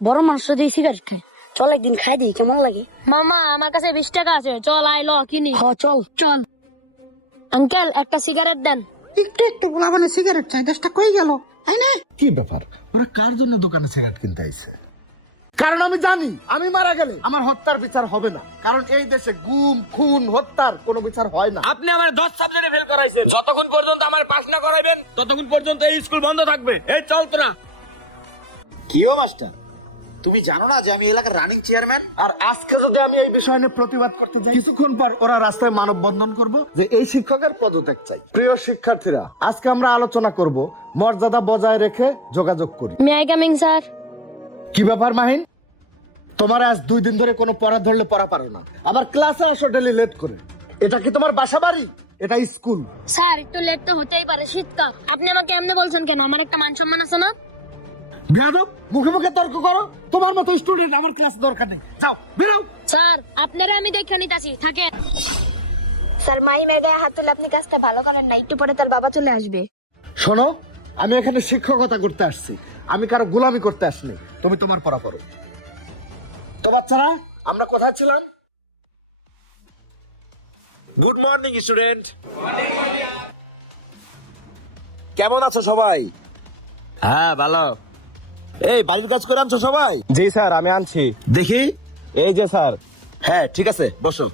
বড় মানুষ দিয়ে সিগারেট খায়, চল একদিন খাই দিই, কেমন লাগে? মামা আমার কাছে 20 টাকা আছে, চল আইলো কিনি। চল চল আঙ্কেল একটা সিগারেট দেন। একটু একটু গোলাবানে সিগারেট চাই, দেশটা কই গেল? তাই না? কি ব্যাপার, ওরা কার জন্য দোকানে সিগারেট কিনতে আইছে? কারণ আমি জানি আমি মারা গেলে আমার হত্যার বিচার হবে না, কারণ এই দেশে গুম খুন হত্যার কোনো বিচার হয় না। আপনি আমার 10 সাবজেক্টে ফেল করাইছেন, যতক্ষণ পর্যন্ত আমার পাস না করাইবেন ততক্ষণ পর্যন্ত এই স্কুল বন্ধ থাকবে। এই চল তোরা। কিও মাস্টার, তুমি জানো না যে আমি এলাকার রানিং চেয়ারম্যান? আর আজকে যদি আমি এই বিষয় নিয়ে প্রতিবাদ করতে যাই, কিছুক্ষণ পর ওরা রাস্তায় মানববন্ধন করব যে এই শিক্ষকের পদত্যাগ চাই। প্রিয় শিক্ষার্থীরা, আজকে আমরা আলোচনা করব মর্যাদা বজায় রেখে যোগাযোগ করি। May I coming sir? কি ব্যাপার মাহিন, তোমার আজ 2 দিন ধরে কোনো পড়া ধরলে পড়া পারো না, আবার ক্লাসে আসো ডেলি লেট করে। এটা কি তোমার বাসা বাড়ি? এটা স্কুল। স্যার একটু লেট তো হতেই পারে, শীতকাল। আপনি আমাকে এমনি বলছেন কেন? আমার একটা মান সম্মান আছে না? বেয়াদব, মুখে মুখে তর্ক করো। তোমার মতো স্টুডেন্ট আমার ক্লাসে দরকার নেই, যাও বেরো। স্যার আপনারা আমি দেখে নিতেছি, থাকেন। স্যার মাহিমের গায়ে হাত তুলে আপনি কাজটা ভালো করেন না, একটু পরে তার বাবা চলে আসবে। শোনো, আমি এখানে শিক্ষকতা করতে আসছি, আমি কারো গোলামি করতে আসিনি। তুমি তোমার পড়া করো। তো বাচ্চারা, আমরা কোথায় ছিলাম? Good morning student. কেমন আছো সবাই? হ্যাঁ ভালো। এই বাড়ির কাজ করে আনছো সবাই? জি স্যার আমি আনছি। দেখি। এই যে স্যার। হ্যাঁ ঠিক আছে, বসো।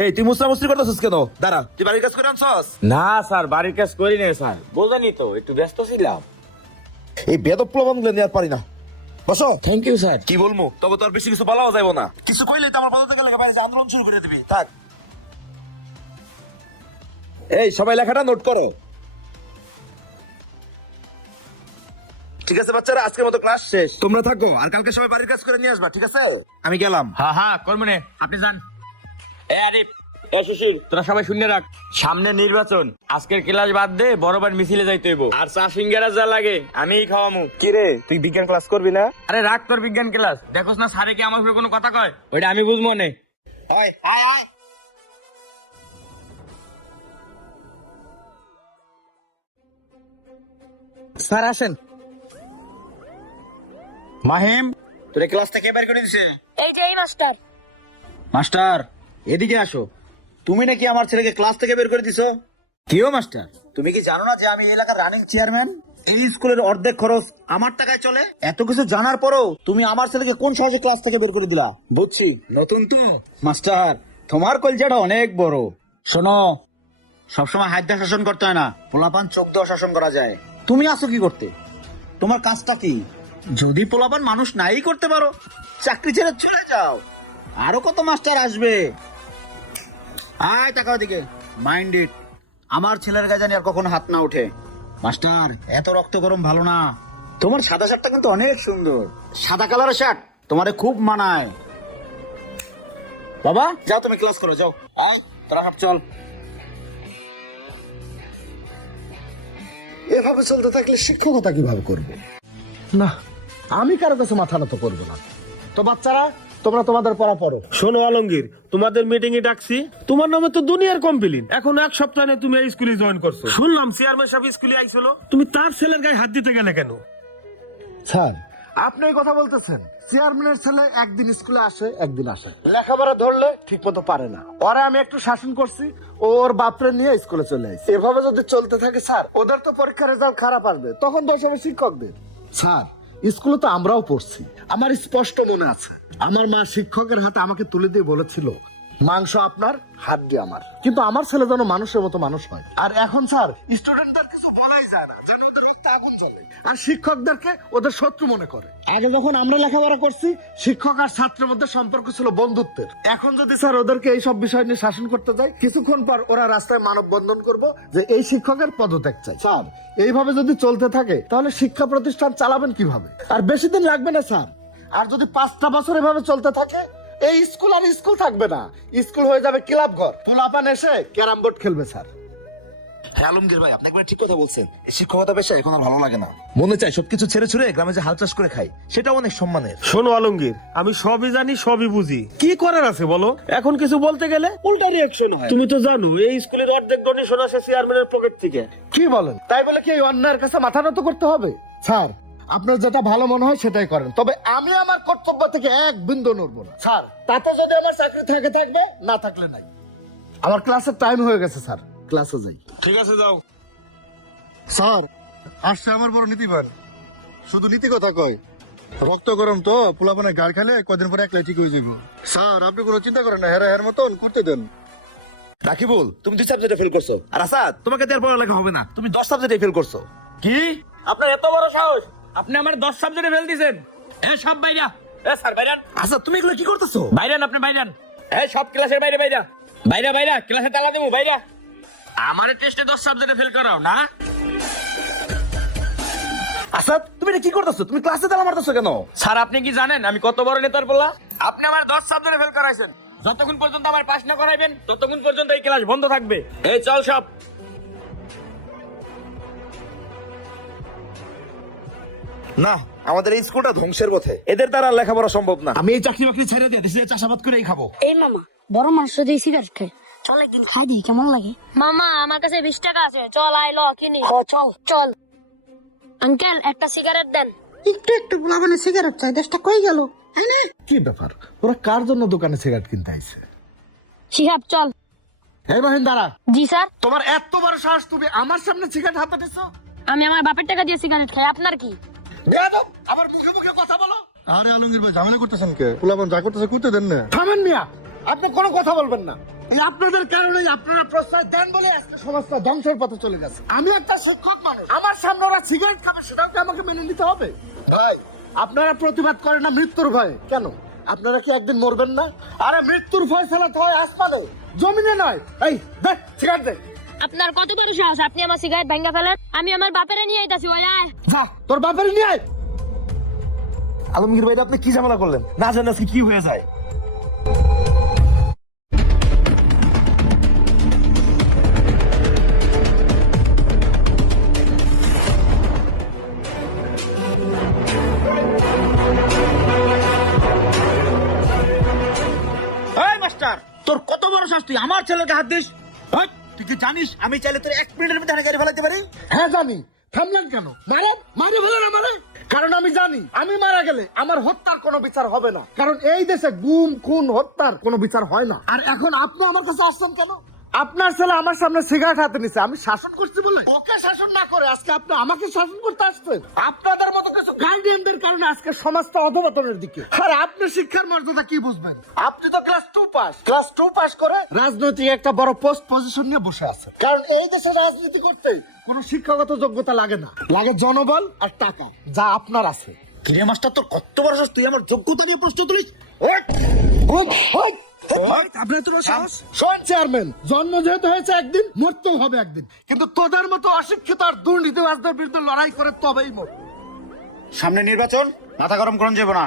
এই তুই মুসরামুসরি করতেছিস কেন? দাঁড়া, তুই বাড়ির কাজ করে আনছস? না স্যার বাড়ির কাজ করি না স্যার, বোঝেনি তো একটু ব্যস্ত ছিলাম। এই বেদব প্রবলেম নিয়ে আর পারি না। বসো। Thank you sir. কি বলবো, তবে তোর বেশি কিছু বলাও যাইব না। কিছু কইলে তো আমার পদত্যাগ লেগে বাইরে যে আন্দোলন শুরু করে দিবি। থাক। এই সবাই লেখাটা নোট করো। ঠিক আছে বাচ্চারা, আজকের মতো ক্লাস শেষ। তোমরা থাকো, আর কালকে সবাই বাড়ির কাজ করে নিয়ে আসবা, ঠিক আছে? আমি গেলাম। হ্যাঁ হ্যাঁ করবো নে, আপনি যান। এ আরিফ, এ সুশীল, তোরা সবাই শুনে রাখ, সামনে নির্বাচন, আজকের ক্লাস বাদ দে, বড়বার মিছিলে যাইতে হইব। আর চা সিঙ্গারা যা লাগে আমিই খাওয়ামু। কি রে, তুই বিজ্ঞান ক্লাস করবি না? আরে রাখ তোর বিজ্ঞান ক্লাস, দেখোস না স্যারে কি আমার উপরে কোনো কথা কয়? ওইটা আমি বুঝবো নে। স্যার আসেন। মাহিম, তোরে ক্লাস থেকে বের করে দিছে। এই যে এই মাস্টার। মাস্টার এদিকে আসো। তুমি নাকি আমার ছেলেকে ক্লাস থেকে বের করে দিছো? কিও মাস্টার, তুমি কি জানো না যে আমি এই এলাকার রানিং চেয়ারম্যান? এই স্কুলের অর্ধেক খরচ আমার টাকায় চলে। এত কিছু জানার পরও তুমি আমার ছেলেকে কোন সাহসে ক্লাস থেকে বের করে দিলা? বুঝছি, নতুন তো। মাস্টার তোমার কলজাটা অনেক বড়। শোনো, সবসময় হাত দিয়ে শাসন করতে হয় না, পোলাপান চোখ দিয়ে শাসন করা যায়। তুমি আসো কি করতে? তোমার কাজটা কি? যদি পোলাপান মানুষ নাই করতে পারো, চাকরি ছেড়ে চলে যাও। আরো কত মাস্টার আসবে। আয় টাকা দিকে, মাইন্ড ইট। আমার ছেলের গায়ে জানি আর কখনো হাত না ওঠে। মাস্টার এত রক্ত গরম ভালো না। তোমার সাদা শার্টটা কিন্তু অনেক সুন্দর, সাদা কালারের শার্ট তোমারে খুব মানায়। বাবা যাও, তুমি ক্লাস করো, যাও। আয় তোরা সব চল। এভাবে চলতে থাকলে শিক্ষকতা কিভাবে করবে? না, আমি কারো কাছে মাথা নত করবো না। তো বাচ্চারা, তোমরা তোমাদের পড়া পড়ো। শোনো আলমগীর, তোমাদের মিটিং এ ডাকছি, তোমার নামে তো দুনিয়ার কমপ্লেইন। এখন 1 সপ্তাহ নেই তুমি এই স্কুলে জয়েন করছো। শুনলাম চেয়ারম্যান সাহেব স্কুলে আইছিল, তুমি তার ছেলের গায়ে হাত দিতে গেলে কেন? স্যার, আপনি এই কথা বলতেছেন? চেয়ারম্যানের ছেলে একদিন স্কুলে আসে, একদিন আসে, লেখাপড়া ধরলে ঠিক মতো পারে না। ওরা আমি একটু শাসন করছি, ওর বাপরে নিয়ে স্কুলে চলে আসছে। এভাবে যদি চলতে থাকে স্যার, ওদের তো পরীক্ষার রেজাল্ট খারাপ আসবে, তখন দোষ হবে শিক্ষকদের। স্যার, স্কুলে তো আমরাও পড়ছি, আমার স্পষ্ট মনে আছে আমার মা শিক্ষকের হাতে আমাকে তুলে দিয়ে বলেছিল, মাংস আপনার, হাড্ডি আমার। কিন্তু আমার ছেলে যেন মানুষের মতো মানুষ হয়। আর এখন স্যার, স্টুডেন্টদের কিছু বলাই যায় না, যেন ওদের রক্তে আগুন জ্বলে, আর শিক্ষকদেরকে ওদের শত্রু মনে করে। আগে যখন আমরা লেখাপড়া করছি, শিক্ষক আর ছাত্রের মধ্যে সম্পর্ক ছিল বন্ধুত্বের। এখন যদি স্যার ওদেরকে এই সব বিষয় নিয়ে শাসন করতে যাই, কিছুক্ষণ পর ওরা রাস্তায় মানববন্ধন করব যে এই শিক্ষকের পদত্যাগ চাই। স্যার, এইভাবে যদি চলতে থাকে তাহলে শিক্ষা প্রতিষ্ঠান চালাবেন কিভাবে? আর বেশি দিন লাগবে না স্যার। আর যদি 5টা বছর এভাবে চলতে থাকে, এই স্কুল আর স্কুল থাকবে না, স্কুল হয়ে যাবে ক্লাব ঘর। পোলাপান এসে ক্যারাম বোর্ড খেলবে স্যার। হ্যাঁ আলমগীর ভাই, আপনি একবার ঠিক কথা বলছেন। এই শিক্ষকতা পেশা এখন আর ভালো লাগে না। মনে চাই সবকিছু ছেড়ে ছুড়ে গ্রামে যে হাল চাষ করে খাই, সেটা অনেক সম্মানের। শোনো আলমগীর, আমি সবই জানি, সবই বুঝি, কি করার আছে বলো? এখন কিছু বলতে গেলে উল্টা রিয়াকশন হয়। তুমি তো জানো এই স্কুলের অর্ধেক ডোনেশন আসে চেয়ারম্যানের পকেট থেকে। কি বলেন? তাই বলে কি এই অন্যায়ের কাছে মাথা নত করতে হবে? স্যার, আপনার যেটা ভালো মনে হয় সেটাই করেন, তবে আমি আমার কর্তব্য থেকে এক বিন্দু নড়বো না স্যার। তাতে যদি আমার চাকরি থাকে থাকবে, না থাকলে নাই। আমার ক্লাসের টাইম হয়ে গেছে স্যার, ক্লাসে যাই। ঠিক আছে যাও। স্যার আসছে আমার বড় নীতিবান, শুধু নীতি কথা কয়, রক্ত গরম তো পোলাপানে গাড় খেলে কদিন পরে একলাই ঠিক হয়ে যাবো। স্যার আপনি কোনো চিন্তা করেন না, হেরা হের মতন করতে দেন। রাকিবুল, তুমি 2 সাবজেক্টে ফেল করছো, আর আসাদ তোমাকে দেওয়ার পড়ালেখা হবে না, তুমি 10 সাবজেক্টে ফেল করছো। কি আপনার এত বড় সাহস? আপনি আমার 10 সাবজেক্টে ফেল দিয়েছেন। সব বাইরা। স্যার বাইরান। আসাদ তুমি এগুলো কি করতেছো? বাইরান, আপনি বাইরান। সব ক্লাসের বাইরে বাইরা। বাইরা বাইরা, ক্লাসে তালা দেবো বাইরা। আমার টেস্টে 10 সাবজেক্টে ফেল করাও না? আসাদ তুমি এটা কি করতেছো? তুমি ক্লাসে তালা মারতেছো কেন? স্যার আপনি কি জানেন আমি কত বড় নেতার পোলা? আপনি আমার 10 সাবজেক্টে ফেল করাইছেন। যতক্ষণ পর্যন্ত আমার পাস না করাইবেন ততক্ষণ পর্যন্ত এই ক্লাস বন্ধ থাকবে। চল সব। না, আমাদের এই স্কুলটা ধ্বংসের পথে, এদের দ্বারা আর লেখাপড়া সম্ভব না। আমি এই চাকরি বাকরি ছেড়ে দিয়ে দেশে চাষাবাদ করেই খাবো। এই মামা, বড় মানুষ যদি সিগারেট খায়, চল একদিন খাই দিই কেমন লাগে। মামা আমার কাছে 20 টাকা আছে, চল আই ল কিনি। চল। চল আঙ্কেল একটা সিগারেট দেন। একটু একটু পোলাপানে সিগারেট চাই, দেশটা কই গেল, তাই না? কি ব্যাপার, ওরা কার জন্য দোকানে সিগারেট কিনতে আইছে? শিহাব চল। এই মহিন দাঁড়া। জি স্যার। তোমার এত বড় সাহস, তুমি আমার সামনে সিগারেট হাতে দিছো? আমি আমার বাপের টাকা দিয়ে সিগারেট খাই, আপনার কি? বেয়াদব, আবার মুখে মুখে কথা বলো। আরে আলমগীর ভাই ঝামেলা করতেছেন কে? পোলাপান যা করতেছে করতে দেন না। থামেন মিয়া, আপনি কোনো কথা বলবেন না। এই আপনাদের কারণেই আপনারা প্রশ্রয় দেন বলে আজকে সমাজটা ধ্বংসের পথে চলে গেছে। আমি একটা শিক্ষক মানুষ, আমার সামনে ওরা সিগারেট খাবে সেটাও কি আমাকে মেনে নিতে হবে? ভাই আপনারা প্রতিবাদ করেন না মৃত্যুর ভয়ে, কেন আপনারা কি একদিন মরবেন না? আরে মৃত্যুর ফয়সালা তো হয় আসমানে, জমিনে নয়। এই দেখ সিগারেট দে। আপনার কত বড় সাহস, আপনি আমার সিগারেট ভাঙা ফেলেন? আমি আমার বাপেরে নিয়ে আইতাছি, ওই আয়। যা তোর বাপের নিয়ে আয়। আলমগীর ভাই আপনি কি ঝামেলা করলেন? না জানেন আজকে কি হয়ে যায়। এই মাস্টার, তোর কত বড় সাহস তুই আমার ছেলেকে হাত দিস? ওই, তুই কি জানিস আমি চাইলে তোর 1 মিনিটের মধ্যে গাড়ি ফেলাতে পারি? হ্যাঁ জানি, থামলেন কেন? মারে ফেলেন আমারে। কারণ আমি জানি আমি মারা গেলে আমার হত্যার কোনো বিচার হবে না, কারণ এই দেশে গুম খুন হত্যার কোনো বিচার হয় না। আর এখন আপনি আমার কাছে আসছেন কেন? আপনার ছেলে আমার সামনে সিগারেট হাতে নিছে, আমি শাসন করছি বলে ওকে শাসন না করে আজকে আপনি আমাকে শাসন করতে আসছেন। আপনাদের মতো কিছু গার্ডিয়ানদের কারণে আজকে সমাজটা অধঃপতনের দিকে। আর আপনি শিক্ষার মর্যাদা কি বুঝবেন? আপনি তো ক্লাস 2 পাস করে রাজনৈতিক একটা বড় পোস্ট পজিশন নিয়ে বসে আছেন। কারণ এই দেশে রাজনীতি করতে কোনো শিক্ষাগত যোগ্যতা লাগে না, লাগে জনবল আর টাকা, যা আপনার আছে। কিরে মাস্টার, তোর কত বড় সাহস, তুই আমার যোগ্যতা নিয়ে প্রশ্ন তুলিস? আপনার তো সাহস। শোন চেয়ারম্যান, জন্ম যেহেতু হয়েছে একদিন, মরতেও হবে একদিন, কিন্তু তোদের মতো অশিক্ষিত আর দুর্নীতিবাজদের বিরুদ্ধে লড়াই করে তবেই মর। সামনে নির্বাচন, মাথা গরম করুন যাবো না,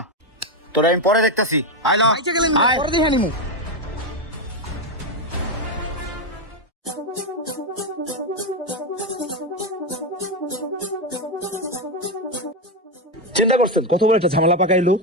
তোরা আমি পরে দেখতেছি। আইলো পরে দেখে নিমু। চিন্তা করছেন কত বড় একটা ঝামেলা পাকাইলো?